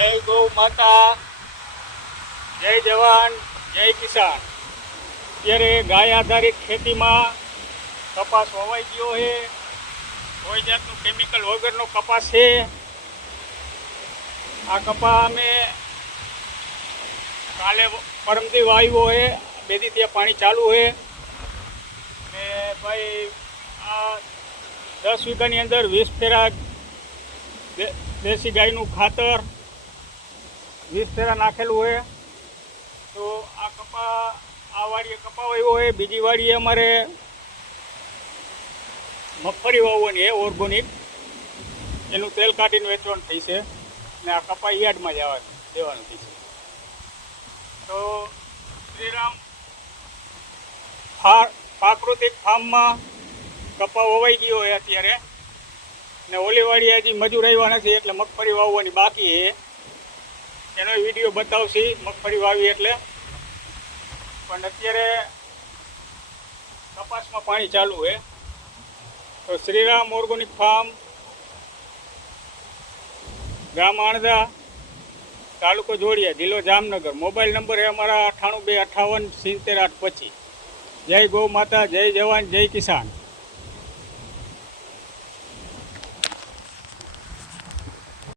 જય ગૌ માતા, જય જવાન, જય કિસાન। અત્યારે ગાય આધારિત ખેતીમાં કપાસ વવાઈ ગયો છે। કોઈ જાતનું કેમિકલ વગરનો કપાસ છે। આ કપા અમે કાલે પરમદી વાવ્યો છે, બે દી ત્યાં પાણી ચાલુ છે ને ભાઈ આ 10 વીઘાની અંદર 20 ફેરા દેશી ગાયનું ખાતર 20 ફેરા નાખેલું છે। તો આ કપા આ વાડીએ કપા વાવ્યો છે, બીજી વાડીએ અમારે મગફળી વાવવાની છે ઓર્ગોનિક, એનું તેલ કાઢીને વેચવાનું થશે ને આ કપા યાર્ડમાં દેવાનું થશે। તો શ્રીરામ પ્રાકૃતિક ફાર્મમાં કપા વવાઈ ગયો છે અત્યારે ને ઓલી વાડી હજી મજૂર આવ્યા નથી એટલે મગફળી વાવવાની બાકી છે। એનો વિડીયો બતાવશી મગફળી વાવી એટલે, પણ અત્યારે કપાસમાં પાણી ચાલુ છે। તો શ્રીરામ ઓર્ગોનિક ફાર્મ, ગામ આણદા, તાલુકો જોડિયા, જિલ્લો જામનગર। મોબાઈલ નંબર है हमारा 98 258 70 825। जय गौ माता, जय जवान, जय किसान।